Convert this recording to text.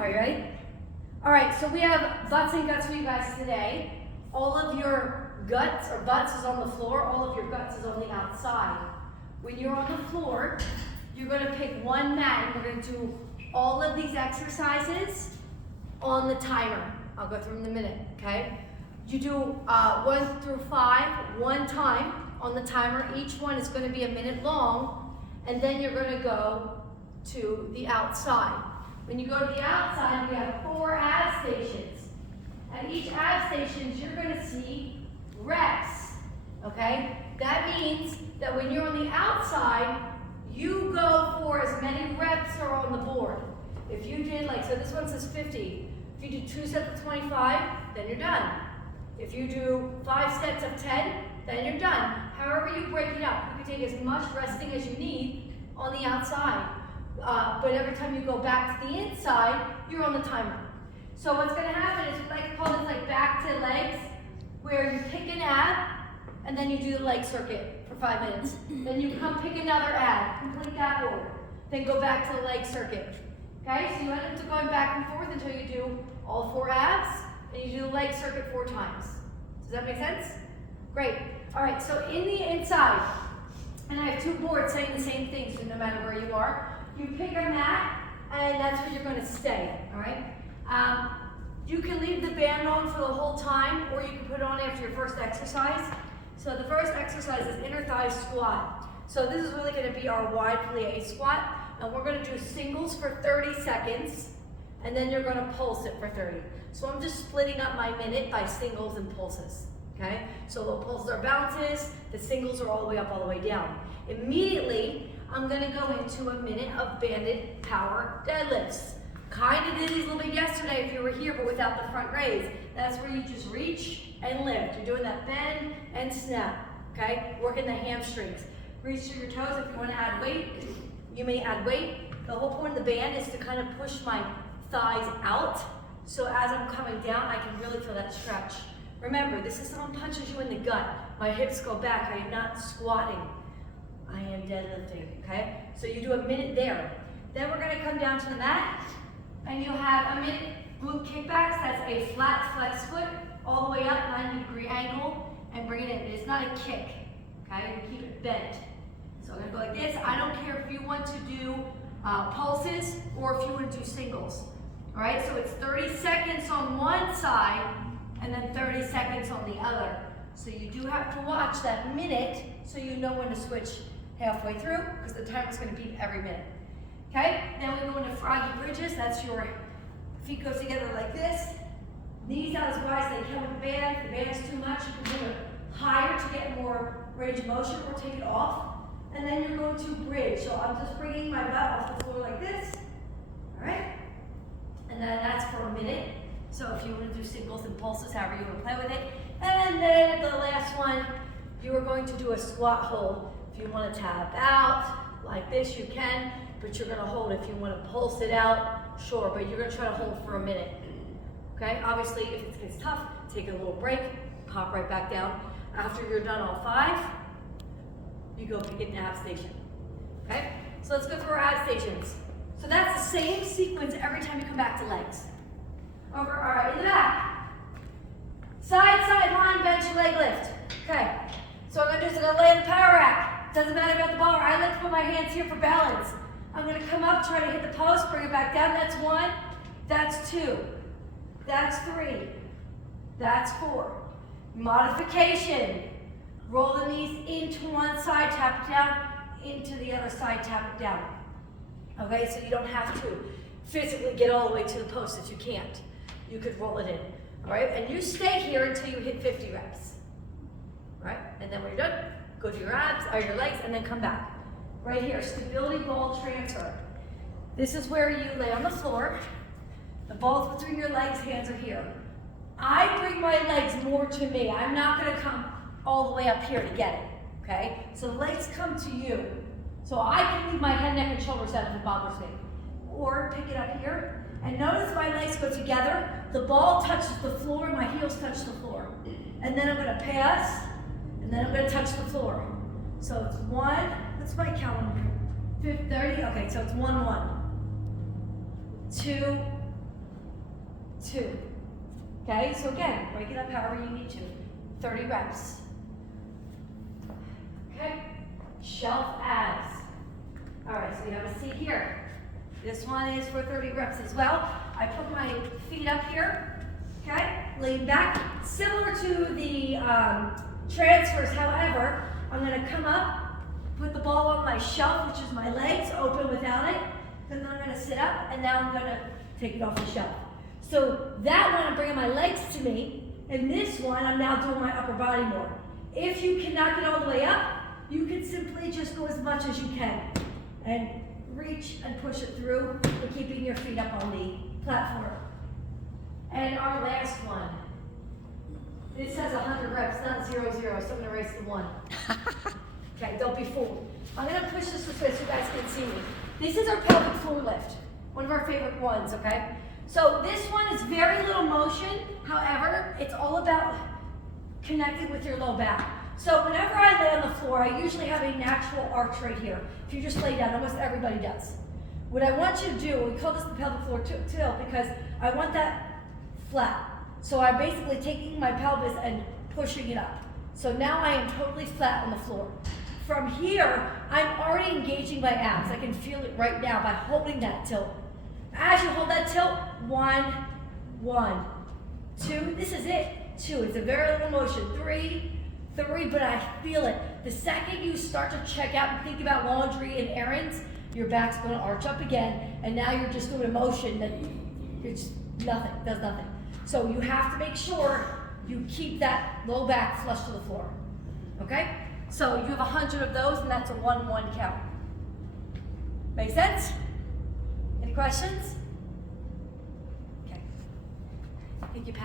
Are you ready? All right, so we have butts and guts for you guys today. All of your guts or butts is on the floor. All of your guts is on the outside. When you're on the floor, you're going to pick one mat. We're going to do all of these exercises on the timer. I'll go through them in a minute, okay? You do 1 through 5 one time on the timer. Each one is going to be a minute long, and then you're going to go to the outside. When you go to the outside, we have 4 ab stations. At each ab station, you're going to see reps, okay? That means that when you're on the outside, you go for as many reps are on the board. If you did, like, so this one says 50. If you do 2 sets of 25, then you're done. If you do 5 sets of 10, then you're done. However you break it up, you can take as much resting as you need on the outside. But every time you go back to the inside, you're on the timer. So what's going to happen is, like, call this like back to legs, where you pick an ab, and then you do the leg circuit for 5 minutes. Then you come pick another ab, complete that order. Then go back to the leg circuit. Okay, so you end up going back and forth until you do all 4 abs, and you do the leg circuit 4 times. Does that make sense? Great. All right, so in the inside, and I have 2 boards saying the same thing, so no matter where you are, you pick a mat, and that's where you're going to stay, all right? You can leave the band on for the whole time, or you can put it on after your first exercise. So the first exercise is inner thigh squat. So this is really going to be our wide plie squat, and we're going to do singles for 30 seconds, and then you're going to pulse it for 30. So I'm just splitting up my minute by singles and pulses, okay? So the pulses are bounces, the singles are all the way up, all the way down. Immediately, I'm going to go into a minute of banded power deadlifts. Kind of did these a little bit yesterday if you were here, but without the front raise. That's where you just reach and lift. You're doing that bend and snap, okay? Working the hamstrings. Reach through your toes. If you want to add weight, you may add weight. The whole point of the band is to kind of push my thighs out. So as I'm coming down, I can really feel that stretch. Remember, this is someone punches you in the gut. My hips go back. I am not squatting. I am deadlifting, okay? So you do a minute there. Then we're going to come down to the mat, and you'll have a minute glute kickbacks. That's a flat flex foot all the way up, 90-degree angle, and bring it in. It's not a kick, okay? You keep it bent. So I'm going to go like this. I don't care if you want to do pulses or if you want to do singles. All right, so it's 30 seconds on one side and then 30 seconds on the other. So you do have to watch that minute so you know when to switch halfway through, because the timer's going to beep every minute. Okay, then we go into froggy bridges. That's your feet go together like this. Knees out as wide as they can with the band. If the band is too much, you can move it higher to get more range of motion, or take it off. And then you're going to bridge. So I'm just bringing my butt off the floor like this. All right? And then that's for a minute. So if you want to do singles and pulses, however you want to play with it. And then the last one, you are going to do a squat hold. If you want to tap out like this, you can, but you're going to hold. If you want to pulse it out, sure, but you're going to try to hold for a minute. Okay? Obviously, if it gets tough, take a little break, pop right back down. After you're done all 5, you go pick an ab station. Okay? So let's go through our ab stations. So that's the same sequence every time you come back to legs. Over, all right, in the back. Side, side, line, bench, leg lift. Okay. So what I'm going to do is I'm going to lay in the power rack. Doesn't matter about the bar. I like to put my hands here for balance. I'm going to come up, try to hit the post, bring it back down. That's 1. That's 2. That's 3. That's 4. Modification. Roll the knees into one side, tap it down, into the other side, tap it down. Okay, so you don't have to physically get all the way to the post if you can't. You could roll it in, all right? And you stay here until you hit 50 reps, all right? And then when you're done, go to your abs, or your legs, and then come back. Right here, stability ball transfer. This is where you lay on the floor. The ball's between your legs, hands are here. I bring my legs more to me. I'm not gonna come all the way up here to get it, okay? So legs come to you. So I can leave my head, neck, and shoulders out if it bothers me. Or pick it up here. And notice my legs go together. The ball touches the floor, my heels touch the floor. And then I'm gonna pass, and then I'm gonna touch the floor. So it's 1, what's my calendar? 30, okay, so it's 1, 1. 2, 2. Okay, so again, break it up however you need to. 30 reps. Okay, shelf abs. All right, so you have a seat here. This one is for 30 reps as well. I put my feet up here, okay, lean back. Similar to the transfers, however, I'm gonna come up, put the ball on my shelf, which is my legs, open without it, and then I'm gonna sit up, and now I'm gonna take it off the shelf. So that one, I'm bringing my legs to me, and this one, I'm now doing my upper body more. If you cannot get all the way up, you can simply just go as much as you can, and reach and push it through, but keeping your feet up on the platform. And our last one. It says 100 reps, not 0, 0, so I'm gonna raise the 1. Okay, don't be fooled. I'm gonna push this way so you guys can see me. This is our pelvic floor lift, one of our favorite ones, okay? So this one is very little motion, however, it's all about connecting with your low back. So whenever I lay on the floor, I usually have a natural arch right here. If you just lay down, almost everybody does. What I want you to do, we call this the pelvic floor tilt because I want that flat. So I'm basically taking my pelvis and pushing it up. So now I am totally flat on the floor. From here, I'm already engaging my abs. I can feel it right now by holding that tilt. As you hold that tilt, 1, 1, 2, this is it, 2, it's a very little motion, 3, but I feel it. The second you start to check out and think about laundry and errands, your back's gonna arch up again, and now you're just doing a motion that it's nothing, does nothing. So you have to make sure you keep that low back flush to the floor, okay? So you have 100 of those, and that's a 1-1 count. Make sense? Any questions? Okay. I think you passed.